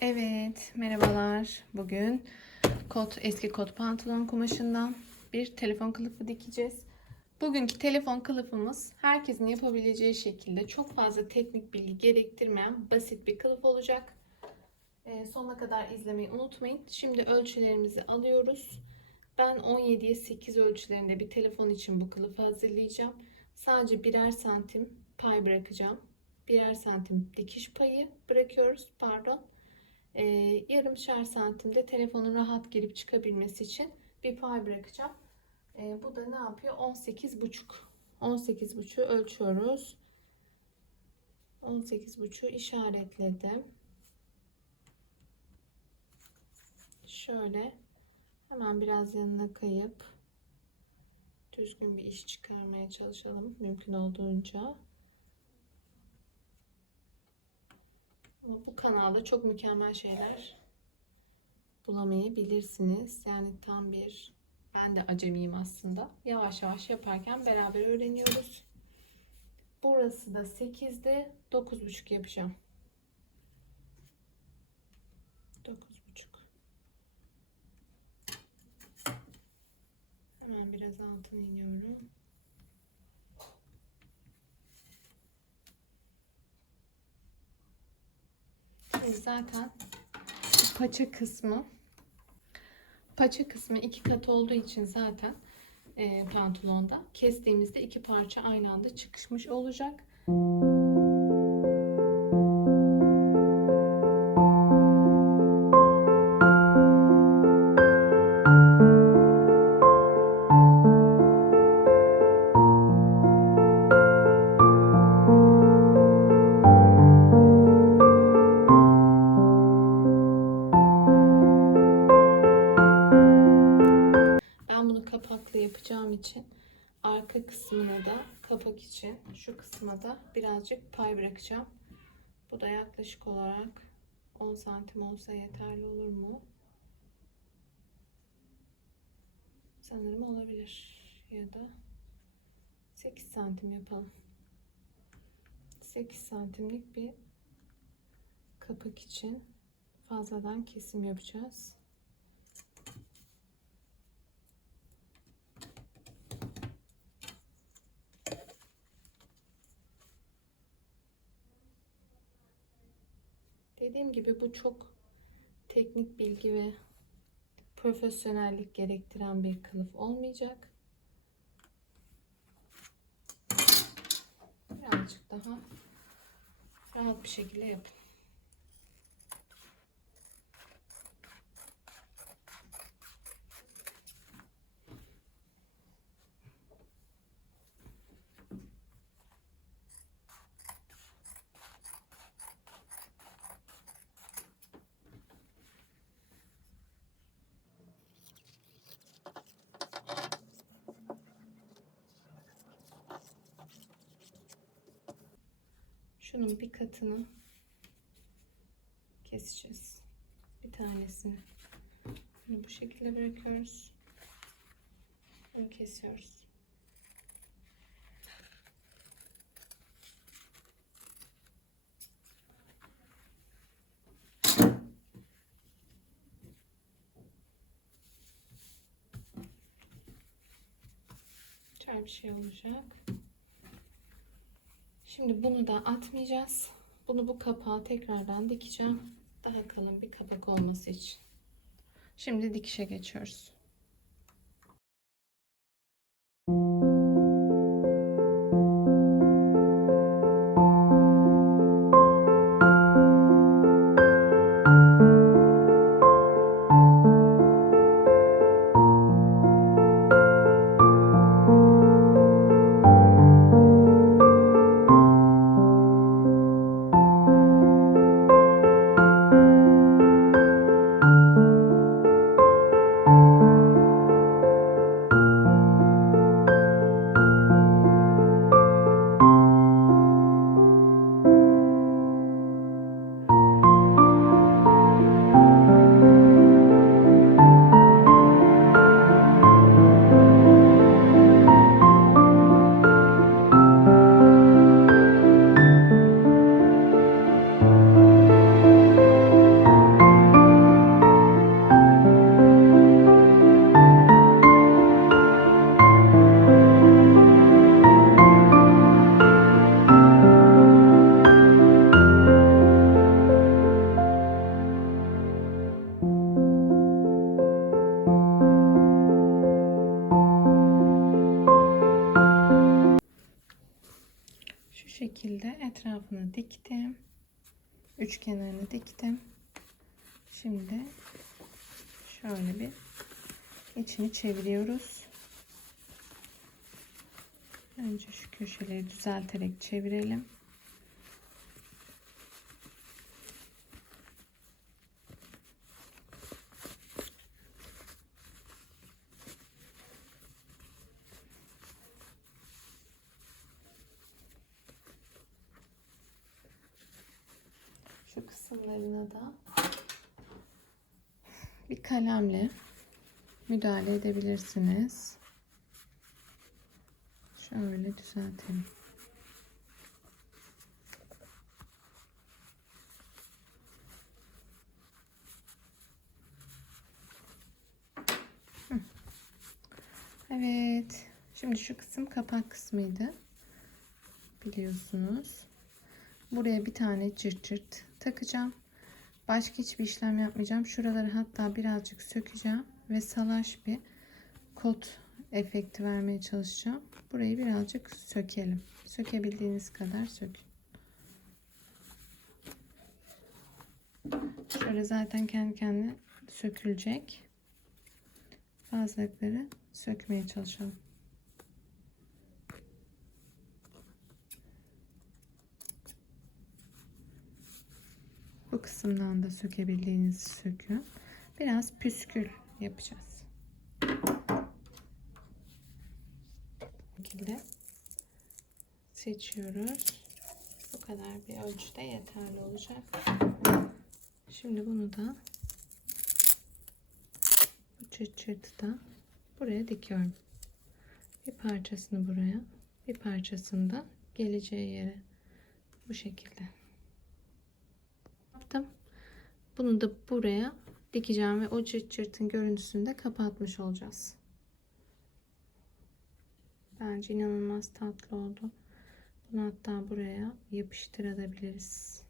Evet, merhabalar. Bugün eski kot pantolon kumaşından bir telefon kılıfı dikeceğiz. Bugünkü telefon kılıfımız herkesin yapabileceği şekilde çok fazla teknik bilgi gerektirmeyen basit bir kılıf olacak. Sonuna kadar izlemeyi unutmayın. Şimdi ölçülerimizi alıyoruz. Ben 17'ye 8 ölçülerinde bir telefon için bu kılıfı hazırlayacağım. Sadece birer santim pay bırakacağım. Birer santim dikiş payı bırakıyoruz. Pardon. Yarımşar santimde telefonun rahat girip çıkabilmesi için bir pay bırakacağım. Bu da ne yapıyor? 18,5. 18,5'u ölçüyoruz. 18,5'u işaretledim. Şöyle hemen biraz yanına kayıp düzgün bir iş çıkarmaya çalışalım mümkün olduğunca. Ama bu kanalda çok mükemmel şeyler bulamayabilirsiniz. Yani ben de acemiyim aslında. Yavaş yavaş yaparken beraber öğreniyoruz. Burası da 8'de 9,5 yapacağım. 9,5. Hemen biraz altına iniyorum. Şimdi zaten paça kısmı iki kat olduğu için zaten pantolonda kestiğimizde iki parça aynı anda çıkışmış olacak. Ben bunu kapaklı yapacağım için arka kısmına da kapak için şu kısma da birazcık pay bırakacağım. Bu da yaklaşık olarak 10 santim olsa yeterli olur mu? Sanırım olabilir. Ya da 8 santim yapalım. 8 santimlik bir kapak için fazladan kesim yapacağız. Dediğim gibi bu çok teknik bilgi ve profesyonellik gerektiren bir kılıf olmayacak. Birazcık daha rahat bir şekilde yapın. Şunun bir katını keseceğiz. Bir tanesini. Bunu bu şekilde bırakıyoruz. Bunu kesiyoruz. Güzel bir şey olacak. Şimdi bunu da atmayacağız. Bunu bu kapağı tekrardan dikeceğim. Daha kalın bir kapak olması için. Şimdi dikişe geçiyoruz. şekilde etrafını diktim. Üç kenarını diktim. Şimdi şöyle bir içini çeviriyoruz. Önce şu köşeleri düzelterek çevirelim. Şu kısımlarına da bir kalemle müdahale edebilirsiniz. Şöyle düzeltelim. Evet. Şimdi şu kısım kapak kısmıydı. Biliyorsunuz. Buraya bir tane cırt cırt takacağım. Başka hiçbir işlem yapmayacağım. Şuraları hatta birazcık sökeceğim ve salaş bir kot efekti vermeye çalışacağım. Burayı birazcık sökelim. Sökebildiğiniz kadar sökün. Şöyle zaten kendi kendine sökülecek. Bazıları sökmeye çalışalım. Bu kısımdan da sökebildiğinizi sökün. Biraz püskül yapacağız. Bu şekilde seçiyoruz. Bu kadar bir ölçüde yeterli olacak. Şimdi bunu da bu çıt çıtı da buraya dikiyorum. Bir parçasını buraya, bir parçasını da geleceği yere. Bu şekilde. Yaptım. Bunu da buraya dikeceğim ve o çıt çırtın görüntüsünü de kapatmış olacağız. Bence inanılmaz tatlı oldu. Bunu hatta buraya yapıştırabiliriz.